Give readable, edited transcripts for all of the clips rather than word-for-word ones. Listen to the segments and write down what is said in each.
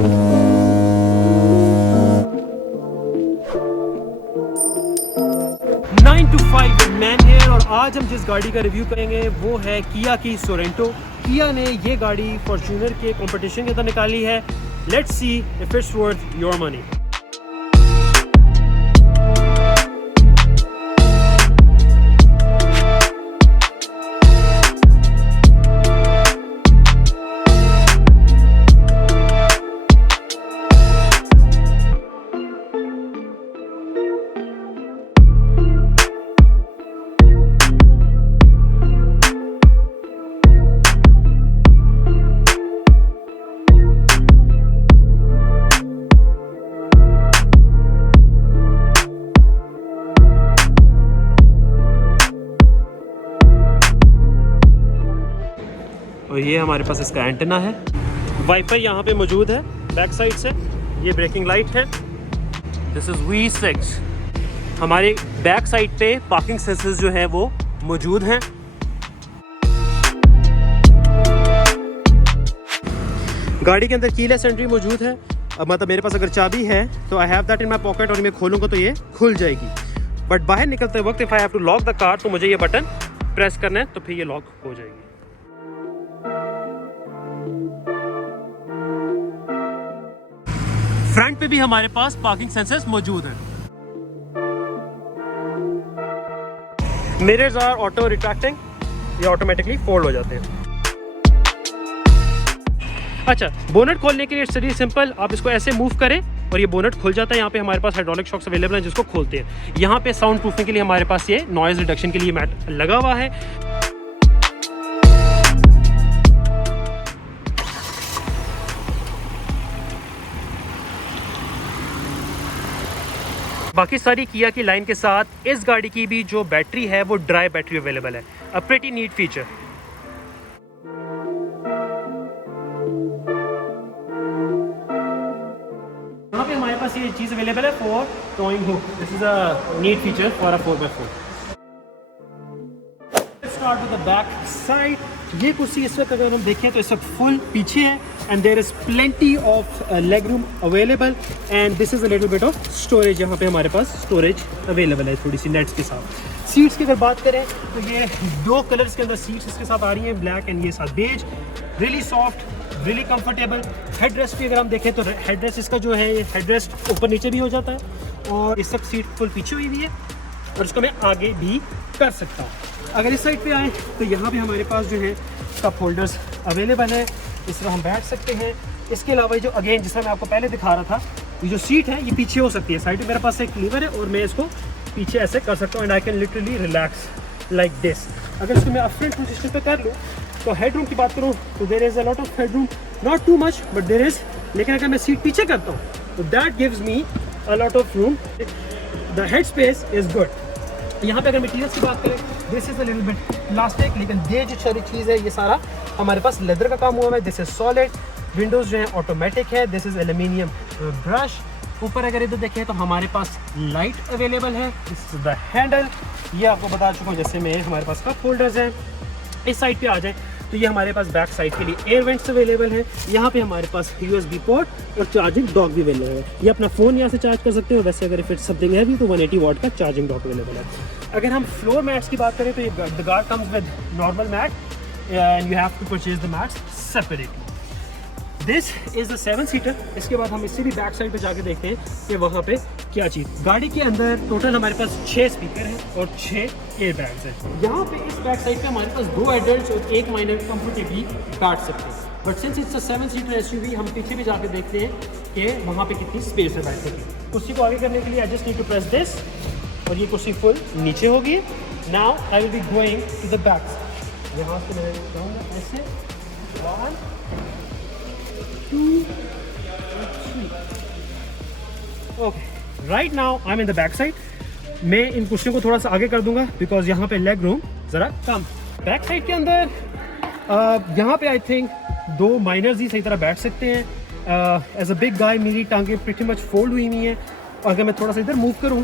9 to 5 man है और आज हम जिस गाड़ी का रिव्यू करेंगे वो है किया की सोरेंटो। किया ने ये गाड़ी फॉर्च्यूनर के कंपटीशन के अंदर निकाली है। Let's see if it's worth your money. और ये हमारे पास इसका एंटेना है। वाइपर यहाँ पे मौजूद है बैक साइड से। ये ब्रेकिंग लाइट है। This is V6। हमारे बैक साइड पे पार्किंग सेंसर्स जो है वो मौजूद हैं। गाड़ी के अंदर कीलेस एंट्री मौजूद है। अब मतलब मेरे पास अगर चाबी है तो I have that in my pocket और मैं खोलूँगा तो ये खुल जाएगी। बट बाहर निकलते वक्त if I have to lock the car तो मुझे ये बटन प्रेस करना है तो फिर ये लॉक हो जाएगी। फ्रंट पे भी हमारे पास पार्किंग सेंसर्स मौजूद हैं। मिरर्स आर ऑटो रिट्रैक्टिंग, ये ऑटोमेटिकली फोल्ड हो जाते हैं। अच्छा, बोनट खोलने के लिए इट्स वेरी सिंपल। आप इसको ऐसे मूव करें और ये बोनट खुल जाता है। यहाँ पे हमारे पास हाइड्रोलिक शॉक्स अवेलेबल हैं जिसको खोलते हैं। यहाँ पे साउंड प्रूफिंग के लिए हमारे पास ये नॉइज रिडक्शन के लिए मैट लगा हुआ है। बाकी सारी किया की लाइन के साथ इस गाड़ी की भी जो बैटरी है वो ड्राई बैटरी अवेलेबल है। A pretty neat feature. यहाँ पे हमारे पास ये चीज़ अवेलेबल है for towing hook. This is a neat feature for a 4x4। Start with the back side. ये कुर्सी इस वक्त अगर हम देखें तो इस वक्त फुल पीछे है and there is plenty of leg room available and this is a little bit of storage. यहाँ पे हमारे पास स्टोरेज अवेलेबल है थोड़ी सी नेट्स के साथ। सीट्स की अगर बात करें तो ये दो कलर्स के अंदर सीट्स इसके साथ आ रही हैं, ब्लैक एंड ये साथ beige. Really soft, really comfortable. Headrest भी अगर हम देखें तो हेडरेस्ट इसका जो है ये हेडरेस्ट ऊपर नीचे भी हो जाता है और इस वक्त सीट फुल पीछे हुई भी है और इसको मैं आगे भी कर सकता हूँ। अगर इस साइड पे आए तो यहाँ पे हमारे पास जो है कप होल्डर्स अवेलेबल है, इस तरह हम बैठ सकते हैं। इसके अलावा जो अगेन जिसमें मैं आपको पहले दिखा रहा था, ये जो सीट है ये पीछे हो सकती है। साइड में मेरे पास एक लीवर है और मैं इसको पीछे ऐसे कर सकता हूँ and I can literally relax like this. अगर इसको मैं फ्रंट पोजीशन पे कर लूँ तो हेडरूम की बात करूँ तो there is a lot of headroom, not too much but there is. लेकिन अगर मैं सीट पीछे करता हूँ तो that gives me a lot of room. The head space is good. यहाँ पे अगर मटीरियल्स की बात करें, this is a little bit plastic, लेकिन ये जो सारी चीज़ है ये सारा हमारे पास लेदर का काम हुआ है। This is solid. विंडोज़ जो है ऑटोमेटिक है। This is aluminium brush. ऊपर अगर इधर देखें तो हमारे पास लाइट अवेलेबल है। This is the handle. ये आपको बता चुका हूँ जैसे में हमारे पास कप होल्डर्स हैं। इस साइड पे आ जाए तो ये हमारे पास बैक साइड के लिए एयर वेंट्स अवेलेबल हैं। यहाँ पे हमारे पास USB पोर्ट और चार्जिंग डॉक भी अवेलेबल है। ये अपना फ़ोन यहाँ से चार्ज कर सकते हो। वैसे अगर इफ इट्स समथिंग हैवी तो 180 वाट का चार्जिंग डॉक अवेलेबल है। अगर हम फ्लोर मैट्स की बात करें तो ये the guard comes with normal mat and you have to purchase the mats separately. This is the 7 seater. इसके बाद हम इससे भी बैक साइड पे जाके देखते हैं कि वहाँ पे क्या चीज़। गाड़ी के अंदर टोटल हमारे पास 6 स्पीकर हैं और 6 एयर बैग्स हैं। यहाँ पे इस बैक साइड पे हमारे पास 2 एडल्ट्स और 1 माइनर कंफर्टेबली बैठ सकते हैं। But since it's a 7 seater SUV हम पीछे भी जाके देखते हैं कि वहाँ पे कितनी स्पेस है बैठने की। कुर्सी को आगे करने के लिए I just need to press this और ये कुर्सी फुल नीचे होगी। Now I will be going to the back. यहाँ से मैं जाऊँगा ऐसे 1 2 3। Okay, right now I am in the back side. मैं इन कुर्सियों को थोड़ा सा आगे कर दूंगा बिकॉज यहाँ पे लेग रूम ज़रा कम। बैक साइड के अंदर यहाँ पे आई थिंक 2 माइनर्स ही सही तरह बैठ सकते हैं। एज अ बिग गाय मेरी टांगें प्रीटी मच फोल्ड हुई हुई हैं और अगर मैं थोड़ा सा इधर मूव करूँ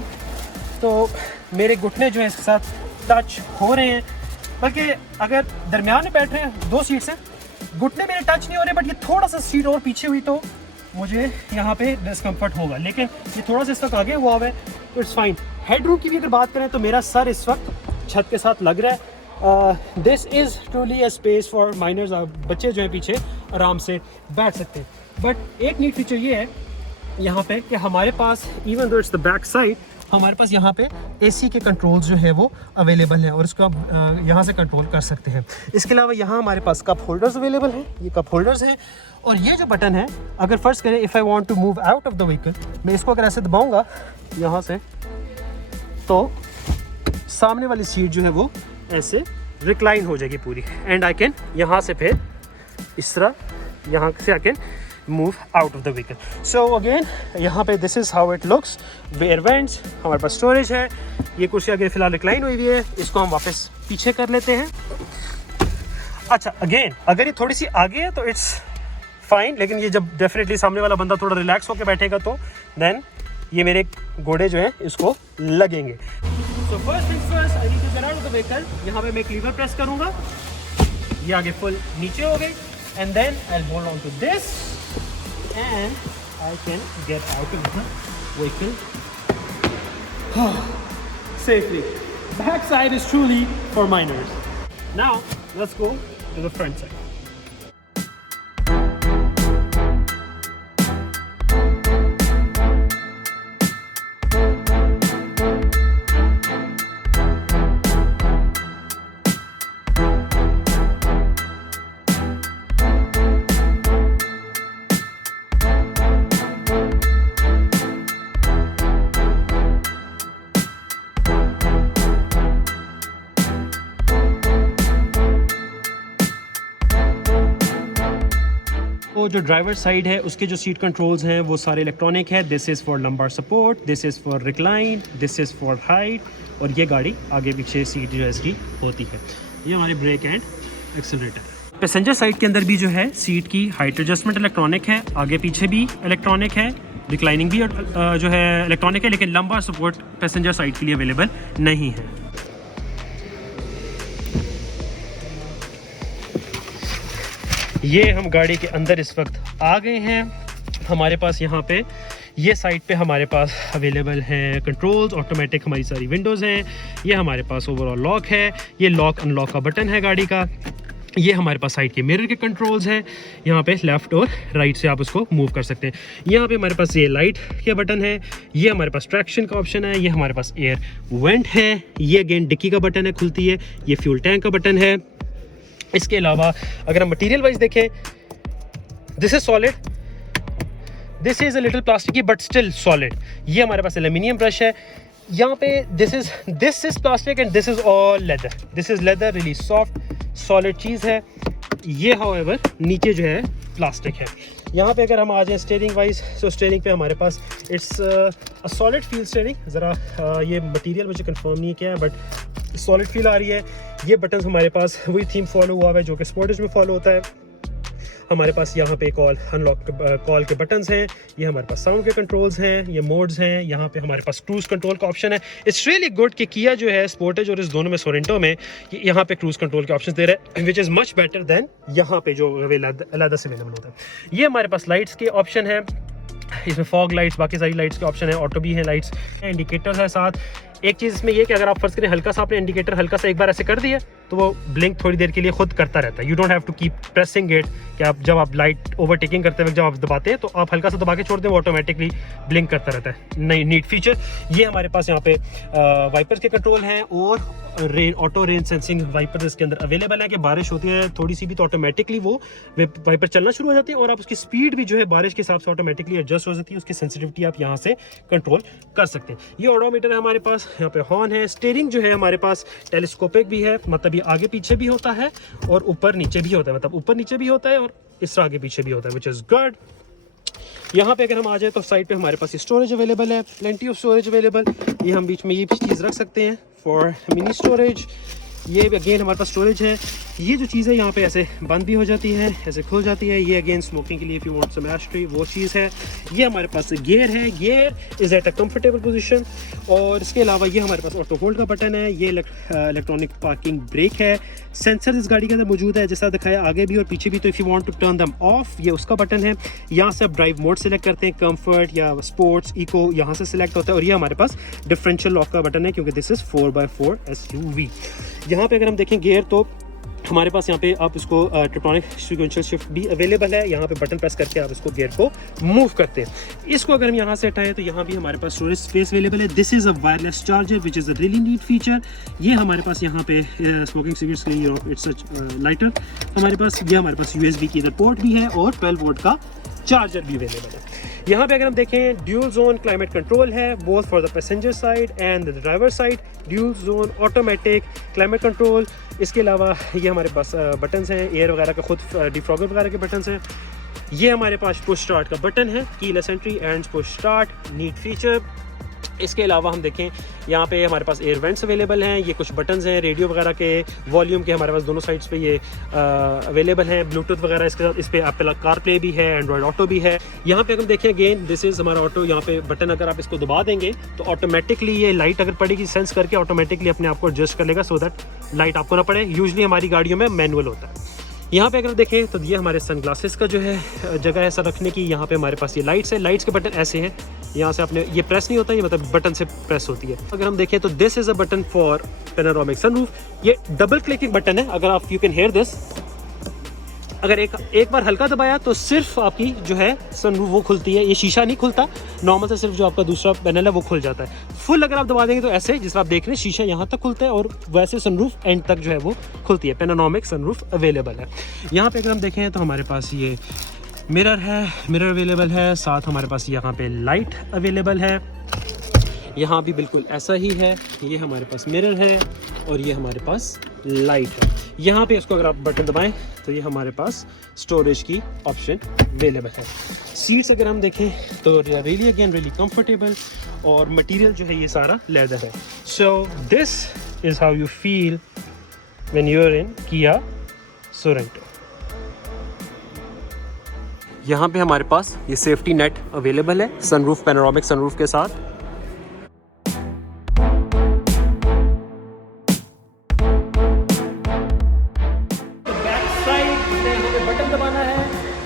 तो मेरे घुटने जो है इसके साथ टच हो रहे हैं। बल्कि अगर दरमियान में बैठ रहे हैं 2 सीट्स हैं, घुटने मेरे टच नहीं हो रहे, बट ये थोड़ा सा सीट और पीछे हुई तो मुझे यहाँ पे डिस्कम्फर्ट होगा, लेकिन ये थोड़ा सा इस वक्त आगे हुआ है तो इट्स फाइन। हेडरूम की भी अगर बात करें तो मेरा सर इस वक्त छत के साथ लग रहा है। This is truly a space for minors. बच्चे जो हैं पीछे आराम से बैठ सकते हैं। बट एक नीट फीचर ये है यहाँ पे कि हमारे पास even though it's the back side, हमारे पास यहाँ पे एसी के कंट्रोल्स जो है वो अवेलेबल हैं और इसको आप यहाँ से कंट्रोल कर सकते हैं। इसके अलावा यहाँ हमारे पास कप होल्डर्स अवेलेबल हैं, ये कप होल्डर्स हैं। और ये जो बटन है, अगर फर्स्ट करें if I want to move out of the vehicle, मैं इसको अगर ऐसे दबाऊंगा यहाँ से तो सामने वाली सीट जो है वो ऐसे रिक्लाइन हो जाएगी पूरी, एंड आई कैन यहाँ से फिर इस तरह यहाँ से I can move out of the vehicle. So again यहाँ पे this is how it looks. Air vents, हमारे पास स्टोरेज है। ये कुर्सी आगे फिलहाल रिक्लाइन हुई हुई है, इसको हम वापस पीछे कर लेते हैं। अच्छा, अगेन अगर ये थोड़ी सी आगे है तो इट्स फाइन, लेकिन ये जब डेफिनेटली सामने वाला बंदा थोड़ा रिलैक्स होकर बैठेगा तो देन ये मेरे घोड़े जो है इसको लगेंगे। So first things first, I need to get out of the vehicle. यहाँ पे मैं एक लीवर प्रेस करूँगा, ये आगे फुल नीचे हो गई, and then I will hold on to this and I can get out of the vehicle safely. Back side is truly for minors. Now let's go to the front side. तो जो driver side है उसके जो seat controls हैं वो सारे electronic है। This is for lumbar support, this is for recline, this is for height, और ये गाड़ी आगे पीछे सीट जो है इसकी होती है। ये हमारे brake and accelerator. Passenger side के अंदर भी जो है सीट की हाइट एडजस्टमेंट इलेक्ट्रॉनिक है, आगे पीछे भी इलेक्ट्रॉनिक है, रिक्लाइनिंग भी जो है इलेक्ट्रॉनिक है, लेकिन लंबार सपोर्ट पैसेंजर साइड के लिए अवेलेबल नहीं है। ये हम गाड़ी के अंदर इस वक्त आ गए हैं। हमारे पास यहाँ पे ये साइड पे हमारे पास अवेलेबल हैं कंट्रोल्स, ऑटोमेटिक हमारी सारी विंडोज़ हैं। ये हमारे पास ओवरऑल लॉक है, ये लॉक अनलॉक का बटन है गाड़ी का। ये हमारे पास साइड के मिरर के कंट्रोल्स हैं, यहाँ पे लेफ़्ट और राइट से आप उसको मूव कर सकते हैं। यहाँ पे हमारे पास ये लाइट के बटन है, ये हमारे पास ट्रैक्शन का ऑप्शन है, ये हमारे पास एयर वेंट है, ये अगेन डिक्की का बटन है, खुलती है, ये फ्यूल टैंक का बटन है। इसके अलावा अगर हम मटेरियल वाइज देखें, this is solid, this is a little plasticky but still solid. ये हमारे पास एल्यूमिनियम ब्रश है। यहाँ पे this is plastic and this is all leather. This is leather, really soft solid चीज़ है। ये हाउएवर नीचे जो है प्लास्टिक है। यहाँ पे अगर हम आ जाएँ स्टीयरिंग वाइज, तो स्टीयरिंग पे हमारे पास it's a solid feel steering. ज़रा ये मटेरियल मुझे कंफर्म नहीं किया है बट सॉलिड फील आ रही है। ये बटन हमारे पास वही थीम फॉलो हुआ है जो कि स्पोर्टेज में फॉलो होता है। हमारे पास यहाँ पे कॉल अनलॉक कॉल के बटन्स हैं, ये हमारे पास साउंड के कंट्रोल्स हैं, ये मोड्स हैं। यहाँ पे हमारे पास क्रूज़ कंट्रोल का ऑप्शन है। इट्स रियली गुड कि किया जो है स्पोर्टेज और इस दोनों में सोरेंटो में यहाँ पे क्रूज़ कंट्रोल के ऑप्शन दे रहा है, which is much better than यहाँ पे जो अलग से अवेलेबल होता है। ये हमारे पास लाइट्स के ऑप्शन है, इसमें फॉग लाइट्स, बाकी सारी लाइट्स के ऑप्शन है, ऑटो भी है, लाइट्स इंडिकेटर्स है साथ। एक चीज़ इसमें ये कि अगर आप फर्स्ट करें हल्का सा आपने इंडिकेटर हल्का सा एक बार ऐसे कर दिया तो वो ब्लिंक थोड़ी देर के लिए खुद करता रहता है। You don't have to keep pressing it कि आप जब आप लाइट ओवरटेकिंग करते वक्त जब आप दबाते हैं तो आप हल्का सा दबा के छोड़ दें, वो ऑटोमेटिकली ब्लिंक करता रहता है। नई नीट फीचर। ये हमारे पास यहाँ पे वाइपर्स के कंट्रोल हैं और rain auto rain sensing wipers इसके अंदर अवेलेबल है कि बारिश होती है थोड़ी सी भी तो ऑटोमेटिकली वो वाइपर चलना शुरू हो जाती है और आप उसकी स्पीड भी जो है बारिश के हिसाब से ऑटोमेटिकली एडजस्ट हो जाती है। उसकी सेंसिटिविटी आप यहाँ से कंट्रोल कर सकते हैं। ये ऑडोमीटर है हमारे पास, यहाँ पे हॉर्न है। स्टीयरिंग जो है हमारे पास टेलीस्कोपिक भी है, मतलब ये आगे पीछे भी होता है और ऊपर नीचे भी होता है, मतलब ऊपर नीचे भी होता है और इस तरह आगे पीछे भी होता है, विच इज़ गुड। यहाँ पे अगर हम आ जाए तो साइड पे हमारे पास स्टोरेज अवेलेबल है, प्लेंटी ऑफ स्टोरेज अवेलेबल। ये हम बीच में ये चीज़ रख सकते हैं फॉर मिनी स्टोरेज। ये अगेन हमारे पास स्टोरेज है। ये जो चीज़ है यहाँ पे ऐसे बंद भी हो जाती है, ऐसे खुल जाती है। ये अगेन स्मोकिंग के लिए if you want some ashtray वो चीज़ है। ये हमारे पास गियर है, gear is at a comfortable position. और इसके अलावा ये हमारे पास ऑटो होल्ड का बटन है। ये इलेक्ट्रॉनिक पार्किंग ब्रेक है। सेंसर इस गाड़ी के अंदर मौजूद है, जैसा दिखाया आगे भी और पीछे भी। तो if you want to turn them off, ये उसका बटन है। यहाँ से आप ड्राइव मोड सेलेक्ट करते हैं, कंफर्ट या स्पोर्ट्स, इको यहाँ से सिलेक्ट होता है। और ये हमारे पास डिफरेंशियल लॉक का बटन है क्योंकि दिस इज़ 4x4 SUV। यहाँ पे अगर हम देखें गियर तो हमारे पास यहाँ पे आप इसको ट्रिप्टॉनिक सीक्वेंशियल शिफ्ट भी अवेलेबल है। यहाँ पे बटन प्रेस करके आप इसको गियर को मूव करते हैं। इसको अगर हम यहाँ से हटाएं तो यहाँ भी हमारे पास स्टोरेज स्पेस अवेलेबल है। This is a wireless charger which is a really neat feature. ये हमारे पास यहाँ पे स्मोकिंग सिगरेट्स के लिए इट्स लाइटर हमारे पास। ये हमारे पास USB की इधर पोर्ट भी है और 12 वोल्ट का चार्जर भी अवेलेबल है। यहाँ पे अगर हम देखें ड्यूल जोन क्लाइमेट कंट्रोल है, both for the passenger side and the driver side. Dual zone automatic climate control. इसके अलावा ये हमारे पास बटन्स हैं, एयर वगैरह का खुद डिफ्रॉगर वगैरह के बटन्स हैं। ये हमारे पास पुश स्टार्ट का बटन है, keyless entry and push start, neat feature. इसके अलावा हम देखें यहाँ पे हमारे पास एयर वेंट्स अवेलेबल हैं। ये कुछ बटन्स हैं रेडियो वगैरह के, वॉल्यूम के हमारे पास दोनों साइड्स पे ये अवेलेबल हैं। ब्लूटूथ वगैरह इसके साथ, इस पे एप्पल कार प्ले भी है, एंड्रॉयड ऑटो भी है। यहाँ पे अगर हम देखें अगेन दिस इज़ हमारा ऑटो। यहाँ पे बटन अगर आप इसको दबा देंगे तो ऑटोमेटिकली ये लाइट अगर पड़ेगी सेंस करके ऑटोमेटिकली अपने आप को एडजस्ट कर लेगा सो दैट लाइट आपको ना पड़े। यूजली हमारी गाड़ियों में मैनुअल होता है। यहाँ पे अगर देखें तो ये हमारे सनग्लासेस का जो है जगह है सर रखने की। यहाँ पे हमारे पास ये लाइट्स है, लाइट्स के बटन ऐसे हैं, यहाँ से आपने ये प्रेस नहीं होता, ये मतलब बटन से प्रेस होती है। अगर हम देखें तो this is a button for panoramic sunroof. ये डबल क्लिकिंग बटन है। अगर आप यू कैन हेयर दिस, अगर एक बार हल्का दबाया तो सिर्फ आपकी जो है सनरूफ वो खुलती है। ये शीशा नहीं खुलता, नॉर्मल से सिर्फ जो आपका दूसरा पैनल है वो खुल जाता है। फुल अगर आप दबा देंगे तो ऐसे जिस आप देख रहे हैं शीशा यहाँ तक खुलता है और वैसे सनरूफ एंड तक जो है वो खुलती है। पैनोरामिक सनरूफ अवेलेबल है। यहाँ पे अगर हम देखें तो हमारे पास ये मिरर है, मिरर अवेलेबल है। साथ हमारे पास यहाँ पे लाइट अवेलेबल है। यहाँ भी बिल्कुल ऐसा ही है। ये हमारे पास मिरर है और ये हमारे पास लाइट है। यहाँ पे इसको अगर आप बटन दबाएं तो ये हमारे पास स्टोरेज की ऑप्शन अवेलेबल है। सीट्स अगर हम देखें तो रियली अगेन रियली कंफर्टेबल और मटेरियल जो है ये सारा लेदर है। So this is how you feel when you are in Kia Sorento. यहाँ पे हमारे पास ये सेफ्टी नेट अवेलेबल है सनरूफ, पैनोरामिक सनरूफ के साथ।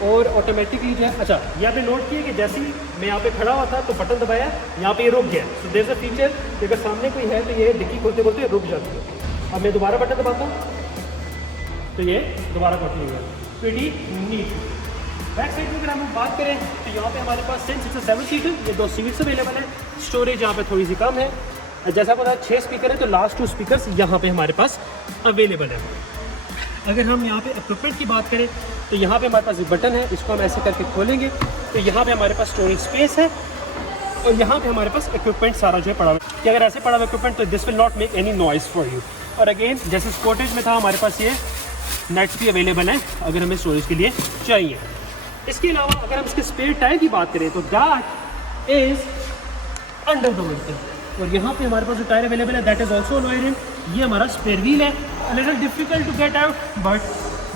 और ऑटोमेटिकली जो है, अच्छा यहाँ पे नोट किया कि जैसे ही मैं यहाँ पे खड़ा हुआ था तो बटन दबाया, यहाँ पे ये रुक गया। So there is a feature कि अगर सामने कोई है तो ये डिक्की खोलते खोलते रुक जाती है। अब मैं दोबारा बटन दबाता हूँ तो ये दोबारा खोलती है। Pretty NEET. बैक साइड में अगर हम बात करें तो यहाँ पे हमारे पास सिंस इट्स अ 7 सीटर, ये 2 सीट्स अवेलेबल है। स्टोरेज यहाँ पे थोड़ी सी कम है। जैसा पता 6 स्पीकर है तो लास्ट 2 स्पीकर्स यहाँ पे हमारे पास अवेलेबल है। अगर हम यहाँ पे इक्विपमेंट की बात करें तो यहाँ पे हमारे पास एक बटन है, इसको हम ऐसे करके खोलेंगे तो यहाँ पे हमारे पास स्टोरेज स्पेस है और यहाँ पे हमारे पास इक्विपमेंट सारा जो है पड़ा हुआ है। कि अगर ऐसे पड़ा हुआ इक्विपमेंट तो this will not make any noise for you. और अगेन जैसे स्पोर्टेज में था हमारे पास ये नेट्स भी अवेलेबल हैं अगर हमें स्टोरेज के लिए चाहिए। इसके अलावा अगर हम इसके स्पेयर टायर की बात करें तो that is under the wheel. और यहाँ पे हमारे पास जो टायर अवेलेबल है दैट इज़ ऑल्सो अलॉयड इन। ये हमारा स्पेयर व्हील है, a little difficult to get out but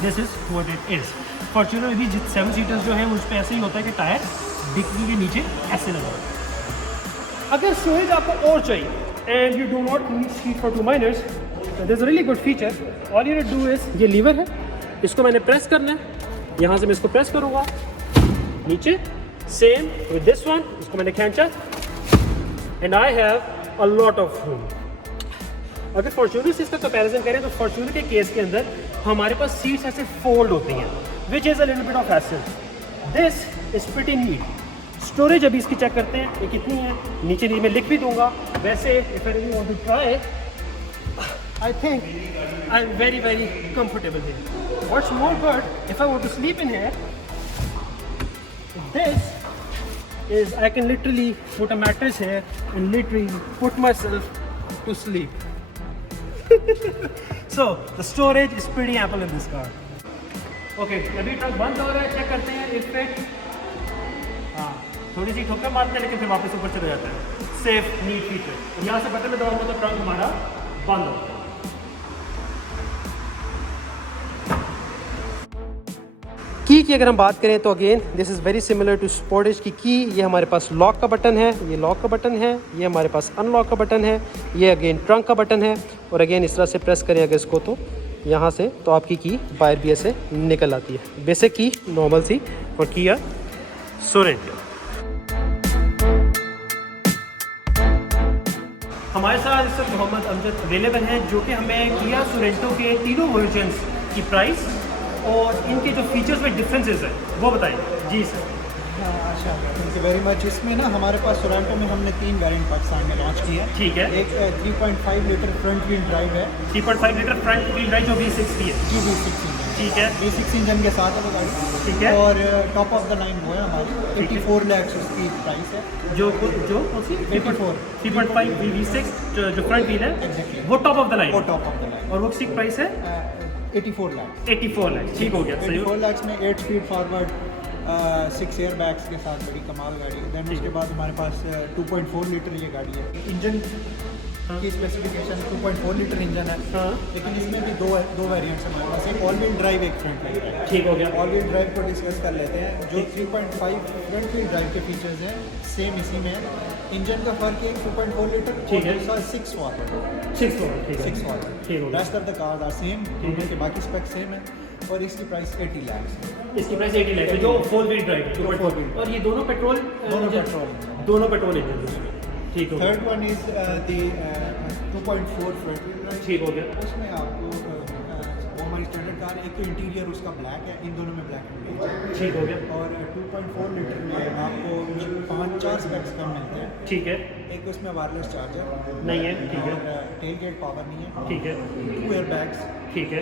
this is what it is। Fortuner भी 7 सीटर्स जो है उस पर ऐसे ही होता है कि टायर डिक्की के नीचे ऐसे लगा। अगर स्टोरेज आपको और चाहिए and you do not need seat for 2 miners, this is really good feature. All you do is, ये लीवर है, इसको मैंने प्रेस करना है। यहाँ से मैं इसको प्रेस करूँगा नीचे, सेम विद दिस वन, इसको मैंने खींचा and I have a lot of room. अगर फॉर्च्यूनर से इसका कंपैरिजन करें तो फॉर्च्यूनर के केस के अंदर हमारे पास सीट्स ऐसे फोल्ड होती हैं which is a little bit of hassle. This is pretty neat. Storage अभी इसकी चेक करते हैं ये कितनी है, नीचे मैं लिख भी दूंगा। वैसे if I really want to try I think I am very very comfortable here. What's more good if I want to sleep in here, this is I can literally put a mattress here and literally put myself to sleep. So the storage is pretty ample in this car. Okay, अभी truck बंद हो रहा है, check करते हैं इस पे। हाँ, थोड़ी सी ठोकर मारते हैं लेकिन फिर वापस ऊपर चले जाता है। Safe neat feature. यहाँ से बटन में दबाऊंगा तो ट्रक हमारा बंद होगा। की अगर हम बात करें तो again this is very similar to Sportage की ये हमारे पास लॉक का बटन है, ये लॉक का बटन है, ये हमारे पास अनलॉक का बटन है, ये अगेन ट्रंक का बटन है। और अगेन इस तरह से प्रेस करें अगर इसको तो यहाँ से तो आपकी की बाहर भी ऐसे निकल आती है। बेसिक की नॉर्मल सी और किया सोरेंटो। हमारे साथ इस वक्त मोहम्मद अमजद अवेलेबल हैं जो कि हमें किया सोरेंटो के तीनों वर्जन्स की प्राइस और इनके जो फीचर्स में डिफरेंसेस हैं वो बताएंगे। जी सर। अच्छा, थैंक यू वेरी मच। इसमें ना हमारे पास सोरेंटो में हमने 3 वेरिएंट पाकिस्तान में लॉन्च की है। ठीक है। एक 3.5 लीटर फ्रंट व्हील ड्राइव है। 3.5 लीटर फ्रंट व्हील ड्राइव जो V6 की है। जी V6 इंजन। ठीक है। V6 इंजन के साथ है वो गाड़ी। ठीक है। और टॉप ऑफ द लाइन वो है हमारी 84 लाख उसकी प्राइस है। जो कौन सी 3.5 V6 जो फ्रंट व्हील है Exactly. वो टॉप ऑफ द लाइन। वो टॉप ऑफ द लाइन और वो किसी प्राइस है 84 लाख। 84 लाख। ठीक हो गया। सही 84 लाख में 8 स्पीड फॉरवर्ड 6 एयर बैग्स के साथ बड़ी कमाल गाड़ी है। देन उसके बाद हमारे पास 2.4 लीटर ये गाड़ी है। इंजन की स्पेसिफिकेशन 2.4 लीटर इंजन है। हाँ। लेकिन इसमें भी दो वेरिएंट्स हमारे पास, एक ऑल व्हील ड्राइव, एक फ्रंट व्हील ड्राइव। ठीक हो गया। ऑल व्हील ड्राइव को डिस्कस कर लेते हैं। जो 3.5 फ्रंट व्हील ड्राइव के फीचर्स हैं सेम इसी में है। इंजन का फर्क है 2.4 लीटर ठीक है। दूसरा 6 वाट। 6 फॉरवर्ड। ठीक है। 6 वाट। ठीक हो गया। Rest of the cars are same, दोनों के बाकी स्पेक्स सेम है। और इसकी प्राइस 80 लाख है। इसकी प्राइस 80 लाख है जो 4 व्हील ड्राइव है। 4 व्हील। और ये दोनों पेट्रोल दोनों पेट्रोल इंजन। ठीक हो गया। Third one is the 2.4 front wheel drive. ठीक हो गया। उसमें आपको वो हमारी स्टैंडर्ड कार, एक तो इंटीरियर उसका ब्लैक है, इन दोनों में ब्लैक एंड बेज है। ठीक हो गया। और 2.4 लीटर में आपको 5-4 स्पेक्स कम मिलते हैं। ठीक है। एक उसमें वायरलेस चार्जर नहीं है। ठीक है। टेल गेट पावर नहीं है। ठीक है। 2 एयर बैग्स। ठीक है।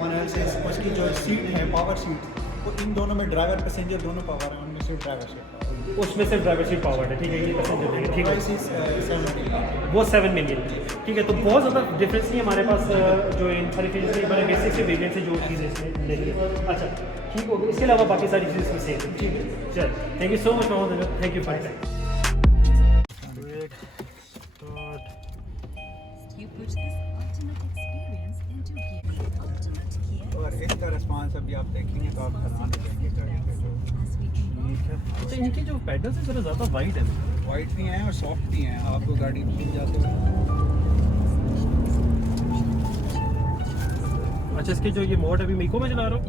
वन एल से उसकी जो सीट है पावर सीट, वो इन दोनों में ड्राइवर पैसेंजर दोनों पावर है, उनमें सिर्फ ड्राइवर सीट पावर है। उसमें सिर्फ ड्राइवर सीट पावर्ड है। ठीक है। ये पैसेंजर देंगे। ठीक है। Price is 70 lakh. वो 7 मिलियन। ठीक है। तो बहुत ज़्यादा डिफरेंस नहीं है हमारे पास जो इन सारी चीज़ें से हमारे बेसिक से वेरिएंट से जो चीज़ें इसमें लेंगे। अच्छा ठीक हो गया। इसके अलावा बाकी सारी चीज़ें इसमें सेम है। ठीक है। चल thank you so much Mohammed. Thank you for time. You put this ultimate experience into gear. Ultimate Kia और इसका रिस्पांस अभी आप देखेंगे तो आप हैरान हो जाएंगे गाड़ी का। जो as we can ठीक है। अच्छा इनकी जो पैडल्स है ज़रा ज़्यादा वाइड है। वाइट भी हैं और सॉफ्ट भी हैं। आपको गाड़ी मिल जाते हो। अच्छा इसके जो ये मोड अभी मीको में चला रहा हूँ।